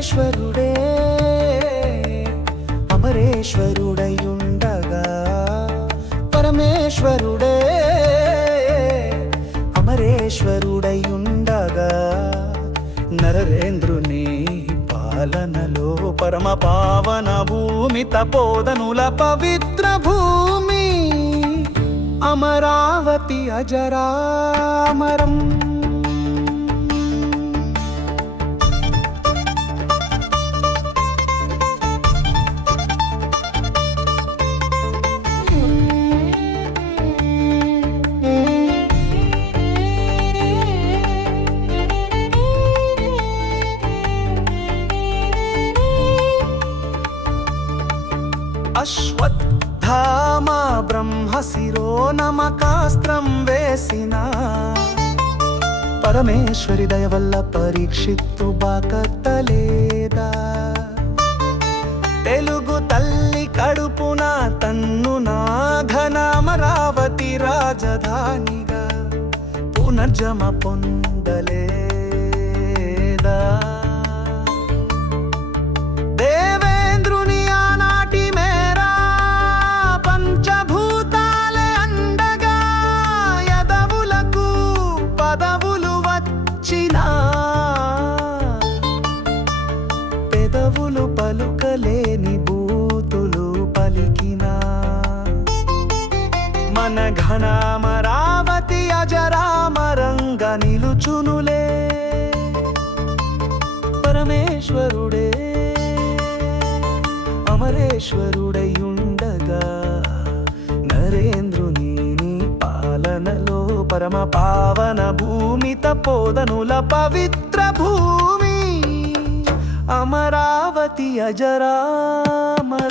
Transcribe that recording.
పరమేశ్వరుడే అమరేశ్వరుడయుండగా పరమేశ్వరుడే అమరేశ్వరుడయుండగా నరేంద్రుని పాలనలో పరమ పావన భూమి తపోదనుల పవిత్ర భూమి అమరావతి అజరామరం. అశ్వత్థామ బ్రహ్మశిరో నమకాస్త్రం వేసిన పరమేశ్వరి దయ వల్ల పరీక్షిత్తు బాకత్తలేదా. తెలుగు తల్లి కడుపున తన్నునా ఘన అమరావతి రాజధానిగా పునర్జమ పొందలేదా. పెదవులు పలుకలేని బూతులు పలికినా మన ఘన అమరావతి అజరామరంగా నిలుచునులే. పరమేశ్వరుడే అమరేశ్వరుడయుండగా నరేంద్రుని పాలనలో పరమ పావన భూమి తపోదనుల పవిత్ర భూమి అమరావతి అజరామరం.